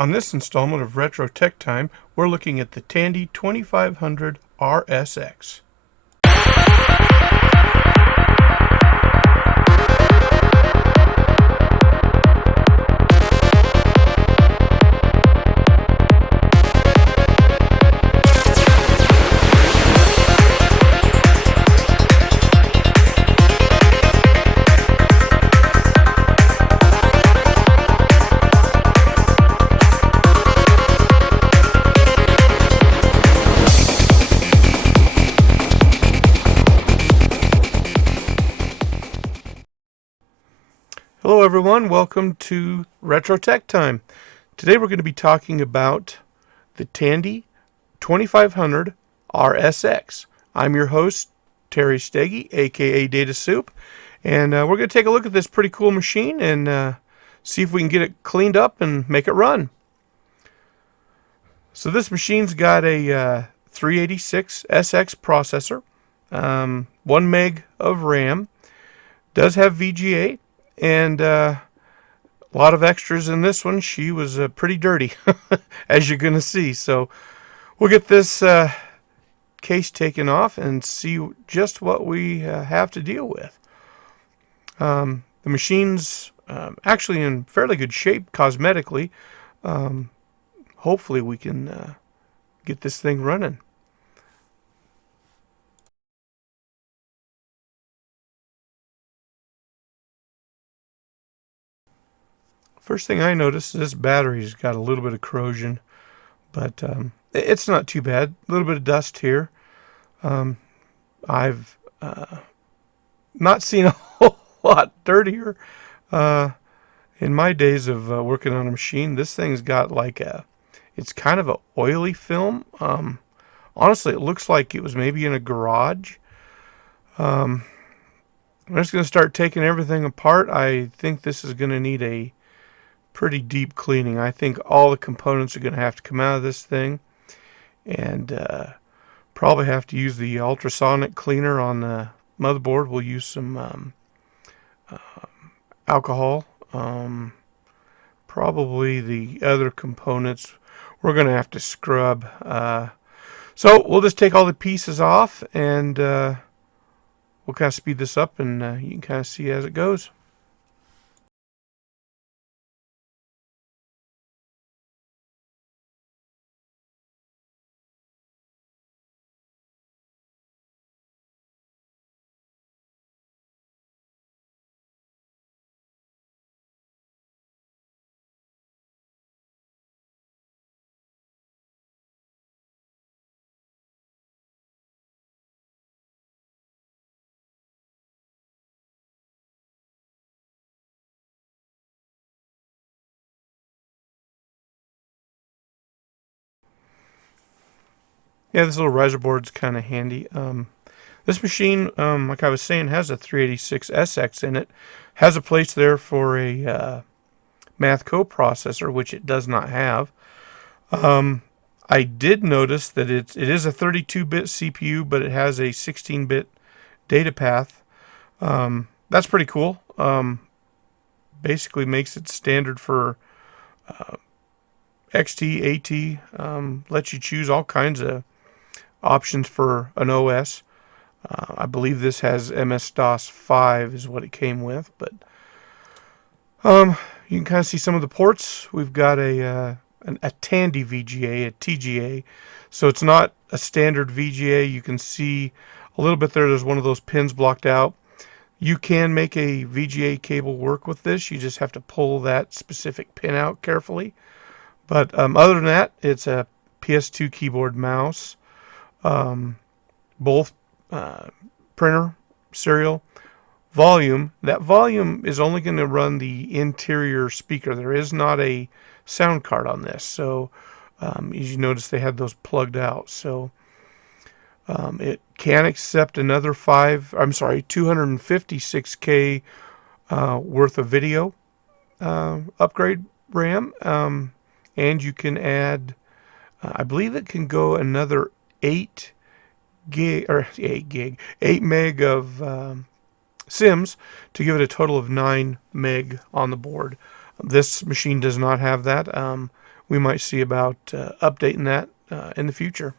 On this installment of Retro Tech Time, we're looking at the Tandy 2500 RSX. Hello everyone, welcome to Retro Tech Time. Today we're going to be talking about the Tandy 2500 RSX. I'm your host, Terry Steggy, aka Data Soup, and we're going to take a look at this pretty cool machine and see if we can get it cleaned up and make it run. So this machine's got a 386 SX processor, 1 meg of RAM, does have VGA, and a lot of extras in this one. She was pretty dirty, as you're going to see. So we'll get this case taken off and see just what we have to deal with. The machine's actually in fairly good shape cosmetically. Hopefully we can get this thing running. First thing I noticed is this battery's got a little bit of corrosion, but it's not too bad. A little bit of dust here. I've not seen a whole lot dirtier in my days of working on a machine. This thing's got like it's kind of an oily film. Honestly, it looks like it was maybe in a garage. I'm just going to start taking everything apart. I think this is going to need a pretty deep cleaning. I think all the components are going to have to come out of this thing, and probably have to use the ultrasonic cleaner on the motherboard. We'll use some alcohol. Probably the other components we're going to have to scrub. So we'll just take all the pieces off, and we'll kind of speed this up, and you can kind of see as it goes. Yeah, this little riser board's kind of handy. This machine, like I was saying, has a 386 SX in it. Has a place there for a math coprocessor, which it does not have. I did notice that it is a 32-bit CPU, but it has a 16-bit data path. That's pretty cool. Basically makes it standard for XT, AT, lets you choose all kinds of options for an OS. I believe this has MS-DOS 5 is what it came with, but you can kind of see some of the ports. We've got a Tandy VGA, a TGA, so it's not a standard VGA. You can see a little bit there. There's one of those pins blocked out. You can make a VGA cable work with this. You just have to pull that specific pin out carefully. But other than that, it's a PS2 keyboard mouse. Both printer, serial, volume. That volume is only going to run the interior speaker. There is not a sound card on this, so as you notice, they had those plugged out. So it can accept another 256K worth of video upgrade RAM, and you can add, I believe it can go another 8 meg of Sims to give it a total of 9 meg on the board. This machine does not have that. we might see about updating that in the future.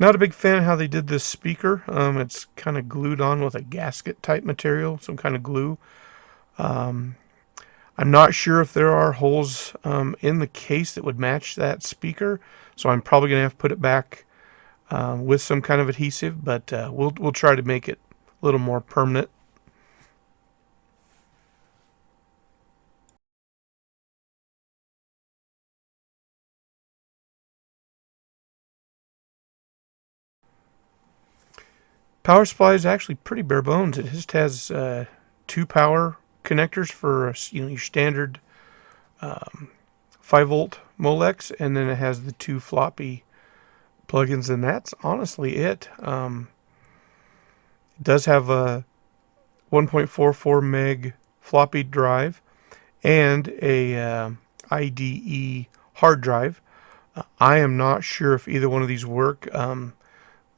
Not a big fan of how they did this speaker. It's kind of glued on with a gasket type material, some kind of glue. Um, I'm not sure if there are holes in the case that would match that speaker, so I'm probably going to have to put it back with some kind of adhesive, but we'll try to make it a little more permanent. Power supply is actually pretty bare bones. It just has two power connectors for your standard 5-volt Molex, and then it has the two floppy plugins, and that's honestly it. It does have a 1.44 meg floppy drive and a IDE hard drive. I am not sure if either one of these work.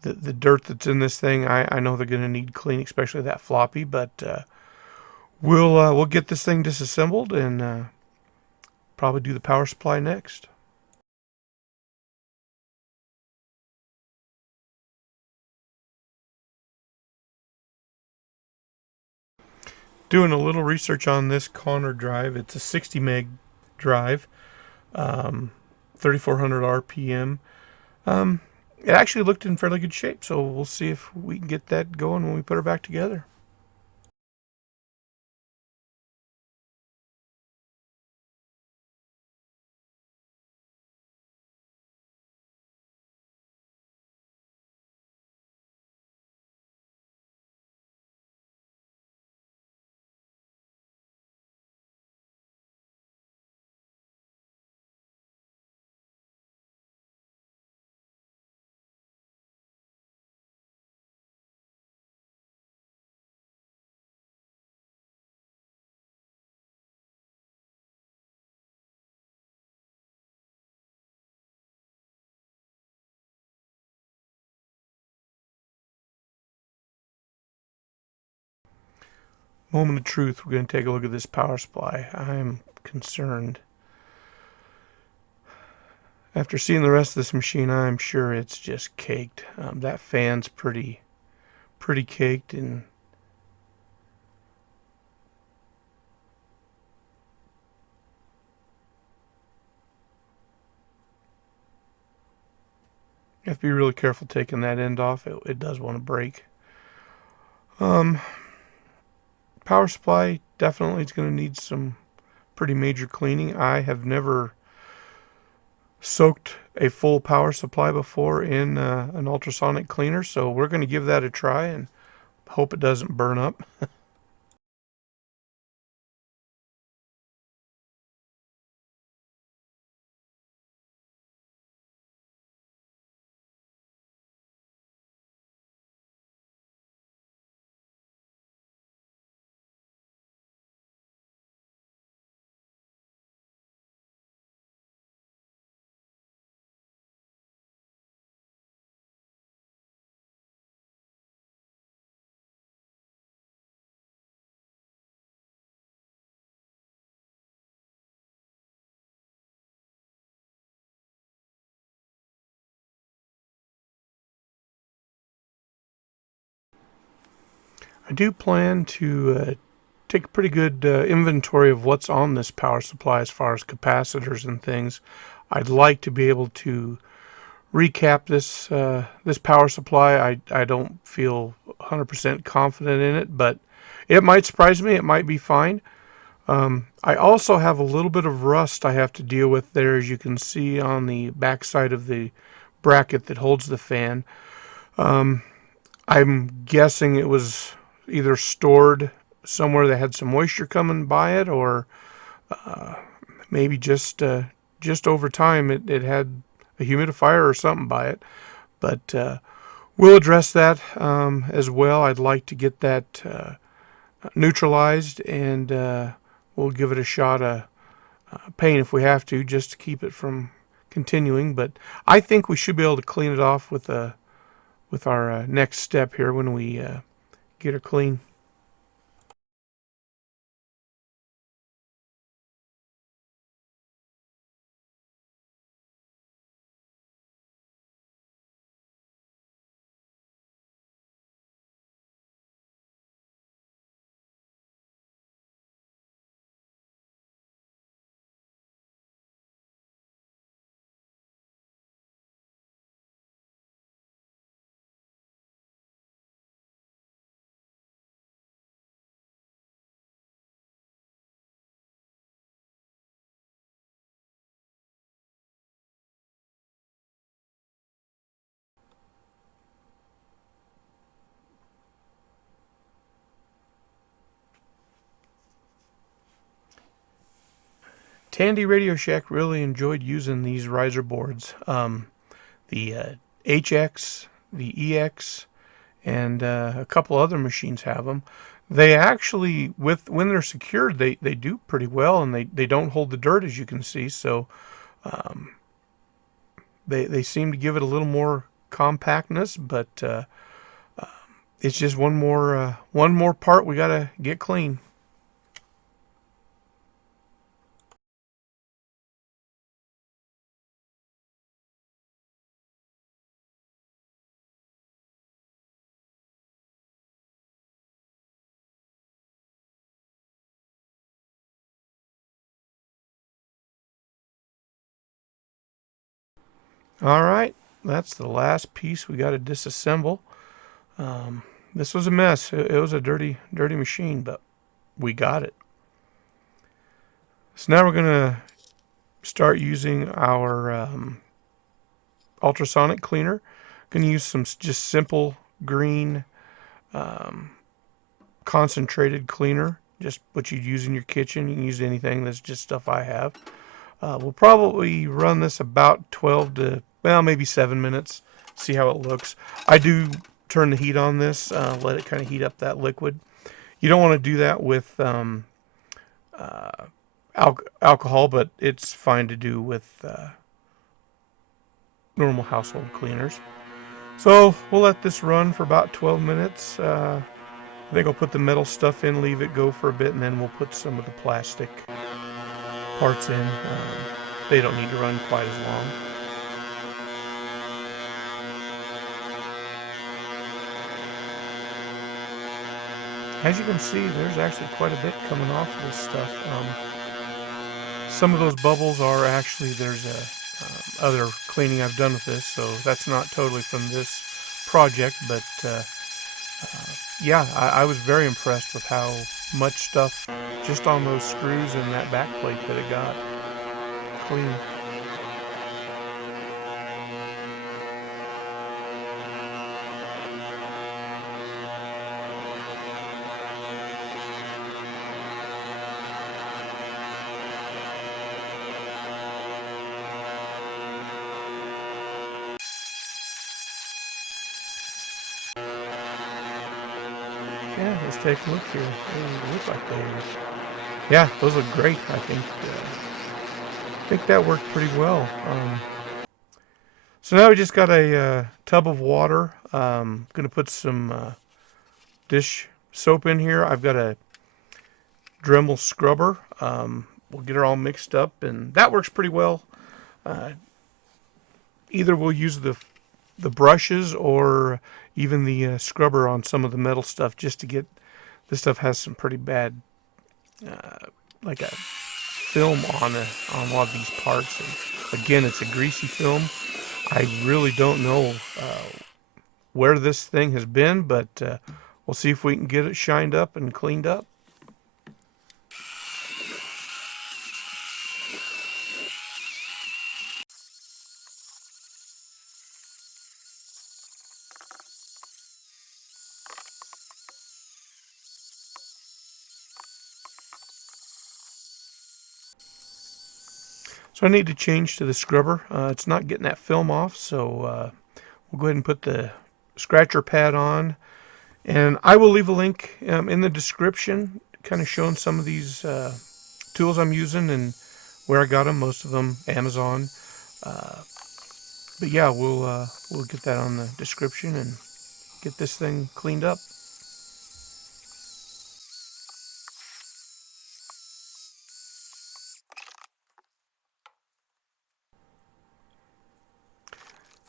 The dirt that's in this thing, I know they're going to need cleaning, especially that floppy. But we'll get this thing disassembled and probably do the power supply next. Doing a little research on this Connor drive. It's a 60 meg drive, 3400 RPM. It actually looked in fairly good shape, so we'll see if we can get that going when we put her back together. Moment of truth, we're going to take a look at this power supply. I'm concerned. After seeing the rest of this machine, I'm sure it's just caked. That fan's pretty caked, and you have to be really careful taking that end off. It does want to break. Um, Power supply definitely is going to need some pretty major cleaning. I have never soaked a full power supply before in an ultrasonic cleaner, so we're going to give that a try and hope it doesn't burn up. I do plan to take a pretty good inventory of what's on this power supply as far as capacitors and things. I'd like to be able to recap this power supply. I don't feel 100% confident in it, but it might surprise me. It might be fine. I also have a little bit of rust I have to deal with there, as you can see on the back side of the bracket that holds the fan. I'm guessing it was either stored somewhere that had some moisture coming by it, or maybe just over time it had a humidifier or something by it. But we'll address that as well. I'd like to get that neutralized, and we'll give it a shot of paint if we have to, just to keep it from continuing. But I think we should be able to clean it off with our next step here when we get her clean. Tandy Radio Shack really enjoyed using these riser boards. The HX, the EX, and a couple other machines have them. They actually, when they're secured, they do pretty well, and they don't hold the dirt, as you can see. So they seem to give it a little more compactness, but it's just one more part we gotta get clean. All right, that's the last piece we got to disassemble. This was a mess. It was a dirty machine, but we got it. So now we're gonna start using our ultrasonic cleaner. Going to use some just simple green concentrated cleaner, just what you'd use in your kitchen. You can use anything. That's just stuff I have. We'll probably run this about 12 to, well, maybe 7 minutes. See how it looks. I do turn the heat on this, let it kind of heat up that liquid. You don't want to do that with alcohol, but it's fine to do with normal household cleaners. So we'll let this run for about 12 minutes. I think I'll put the metal stuff in, leave it go for a bit, and then we'll put some of the plastic parts in. They don't need to run quite as long. As you can see, there's actually quite a bit coming off of this stuff. Some of those bubbles are actually, there's other cleaning I've done with this, so that's not totally from this project, but yeah, I was very impressed with how much stuff just on those screws and that back plate that it got clean. Yeah, let's take a look here. They look like those. Yeah, those look great. I think that worked pretty well. So now we just got a tub of water. Going to put some dish soap in here. I've got a Dremel scrubber. We'll get her all mixed up, and that works pretty well. Either we'll use the brushes or even the scrubber on some of the metal stuff just to get This stuff has some pretty bad, like a film on a lot of these parts. And again, it's a greasy film. I really don't know where this thing has been, but we'll see if we can get it shined up and cleaned up. So I need to change to the scrubber. It's not getting that film off, so we'll go ahead and put the scratcher pad on. And I will leave a link in the description, kind of showing some of these tools I'm using and where I got them. Most of them Amazon. But yeah, we'll get that on the description and get this thing cleaned up.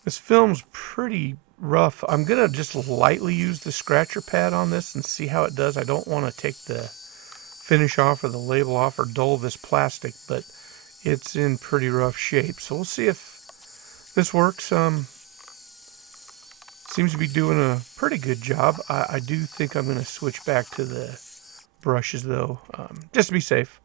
This film's pretty rough. I'm going to just lightly use the scratcher pad on this and see how it does. I don't want to take the finish off or the label off or dull this plastic, but it's in pretty rough shape. So we'll see if this works. Seems to be doing a pretty good job. I do think I'm going to switch back to the brushes though, just to be safe.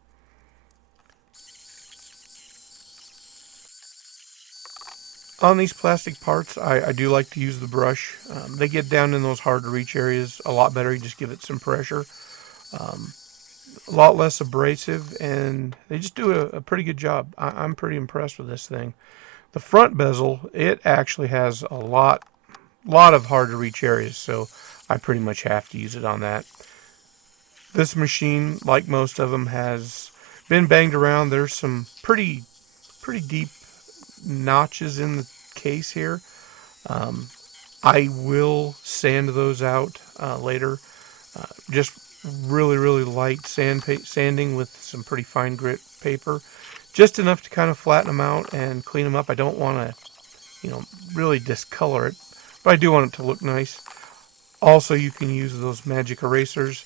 On these plastic parts, I do like to use the brush. They get down in those hard to reach areas a lot better. You just give it some pressure. A lot less abrasive, and they just do a pretty good job. I'm pretty impressed with this thing. The front bezel, it actually has a lot of hard to reach areas, so I pretty much have to use it on that. This machine, like most of them, has been banged around. There's some pretty deep notches in the case here. I will sand those out later. Just really light sanding with some pretty fine grit paper, just enough to kind of flatten them out and clean them up. I don't want to, really discolor it, but I do want it to look nice. Also, you can use those magic erasers.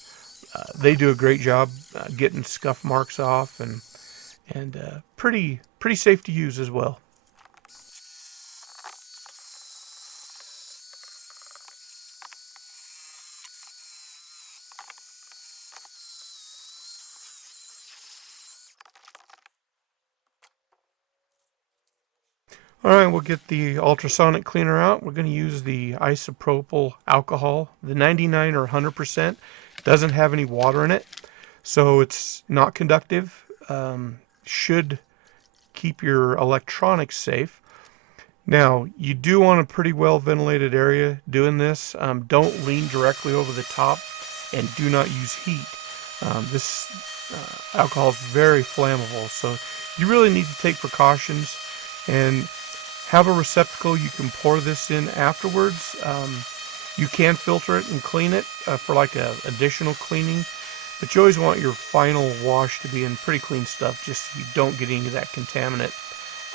They do a great job getting scuff marks off, and pretty safe to use as well. All right, we'll get the ultrasonic cleaner out. We're going to use the isopropyl alcohol. The 99 or 100% doesn't have any water in it, so it's not conductive. Should keep your electronics safe. Now, you do want a pretty well ventilated area doing this. Don't lean directly over the top, and do not use heat. This alcohol is very flammable, so you really need to take precautions and have a receptacle you can pour this in afterwards. You can filter it and clean it for like a additional cleaning, but you always want your final wash to be in pretty clean stuff, just so you don't get any of that contaminant.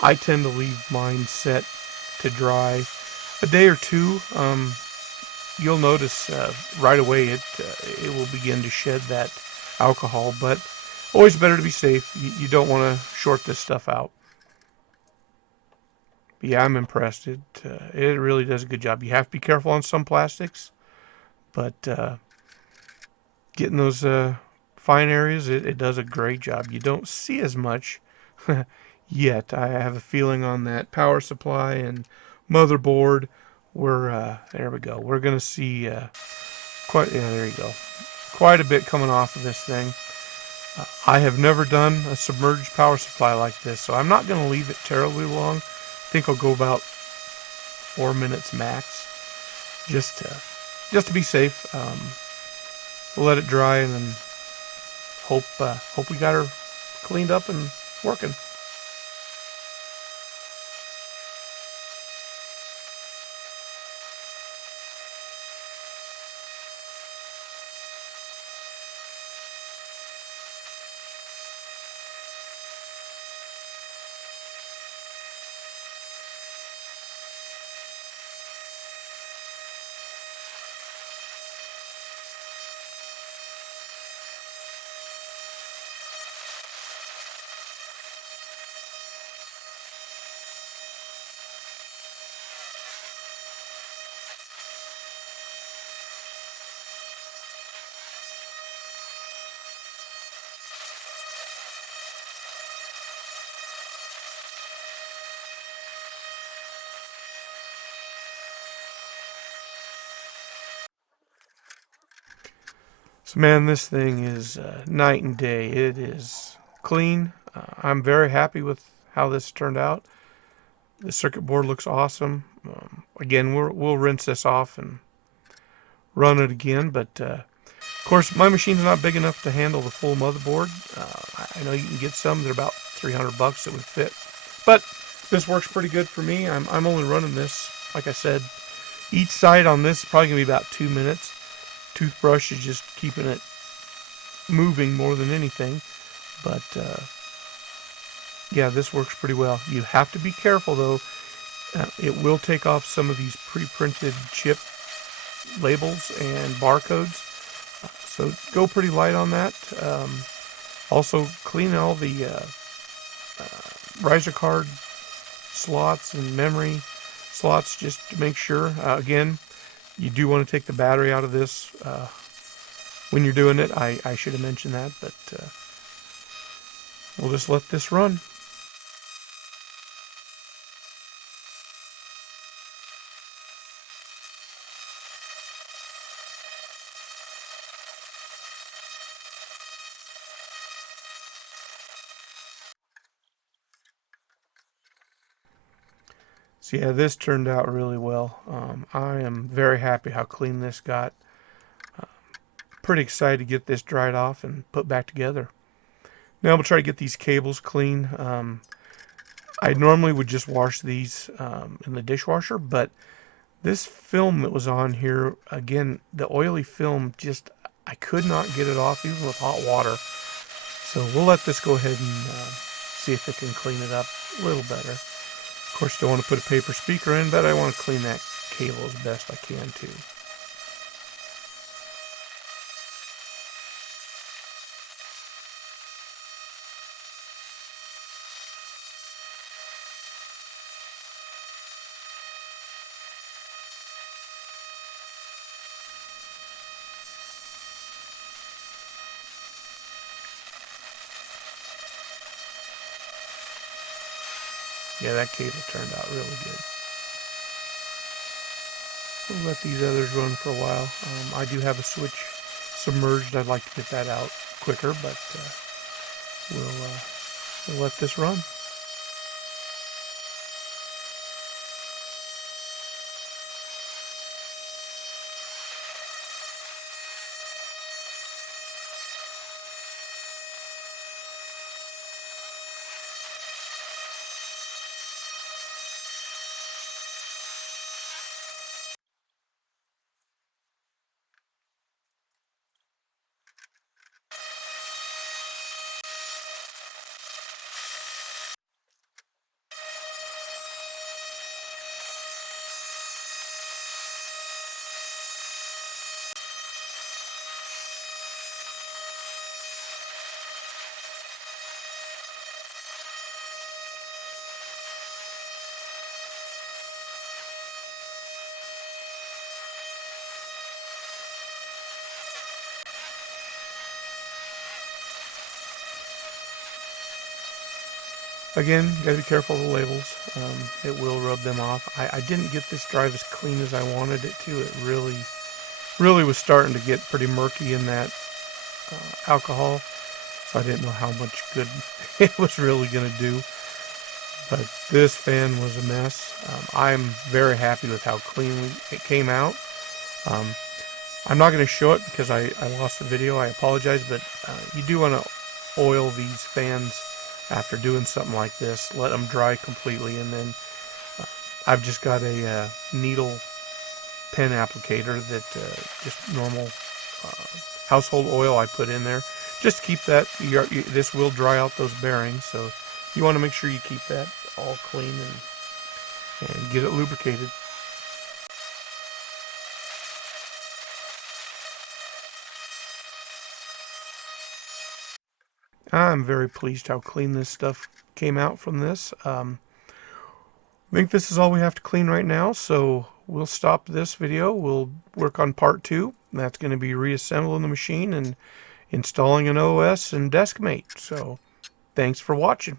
I tend to leave mine set to dry a day or two. You'll notice right away it will begin to shed that alcohol, but always better to be safe. You don't want to short this stuff out. But yeah, I'm impressed. It really does a good job. You have to be careful on some plastics, but getting those fine areas, it does a great job. You don't see as much yet. I have a feeling on that power supply and motherboard, there we go. We're gonna see there you go, quite a bit coming off of this thing. I have never done a submerged power supply like this, so I'm not gonna leave it terribly long. I think I'll go about 4 minutes max, just to be safe. We'll let it dry and then hope we got her cleaned up and working. So man, this thing is night and day. It is clean. I'm very happy with how this turned out. The circuit board looks awesome. Again, we'll rinse this off and run it again, but of course my machine's not big enough to handle the full motherboard. I know you can get some that are about 300 bucks that would fit, but this works pretty good for me. I'm only running this, like I said, each side on this is probably gonna be about 2 minutes. Toothbrush is just keeping it moving more than anything, but yeah, this works pretty well. You have to be careful though. It will take off some of these pre-printed chip labels and barcodes, so go pretty light on that. Also clean all the riser card slots and memory slots just to make sure. Again, you do want to take the battery out of this when you're doing it. I should have mentioned that, but we'll just let this run. So yeah, this turned out really well. I am very happy how clean this got. Pretty excited to get this dried off and put back together. Now we'll try to get these cables clean. I normally would just wash these in the dishwasher, but this film that was on here, again, the oily film, just I could not get it off even with hot water. So we'll let this go ahead and see if it can clean it up a little better. Of course, don't want to put a paper speaker in, but I want to clean that cable as best I can too. Yeah, that cable turned out really good. We'll let these others run for a while. I do have a switch submerged. I'd like to get that out quicker, but we'll let this run. Again, you gotta be careful of the labels. It will rub them off. I didn't get this drive as clean as I wanted it to. It really was starting to get pretty murky in that alcohol, so I didn't know how much good it was really gonna do. But this fan was a mess. I'm very happy with how clean it came out. I'm not going to show it because I lost the video. I apologize, but you do want to oil these fans after doing something like this. Let them dry completely, and then I've just got a needle pen applicator that just normal household oil I put in there. Just keep that, this will dry out those bearings, so you want to make sure you keep that all clean and get it lubricated. I'm very pleased how clean this stuff came out from this. I think this is all we have to clean right now, so we'll stop this video. We'll work on part 2. That's going to be reassembling the machine and installing an OS and Deskmate. So thanks for watching.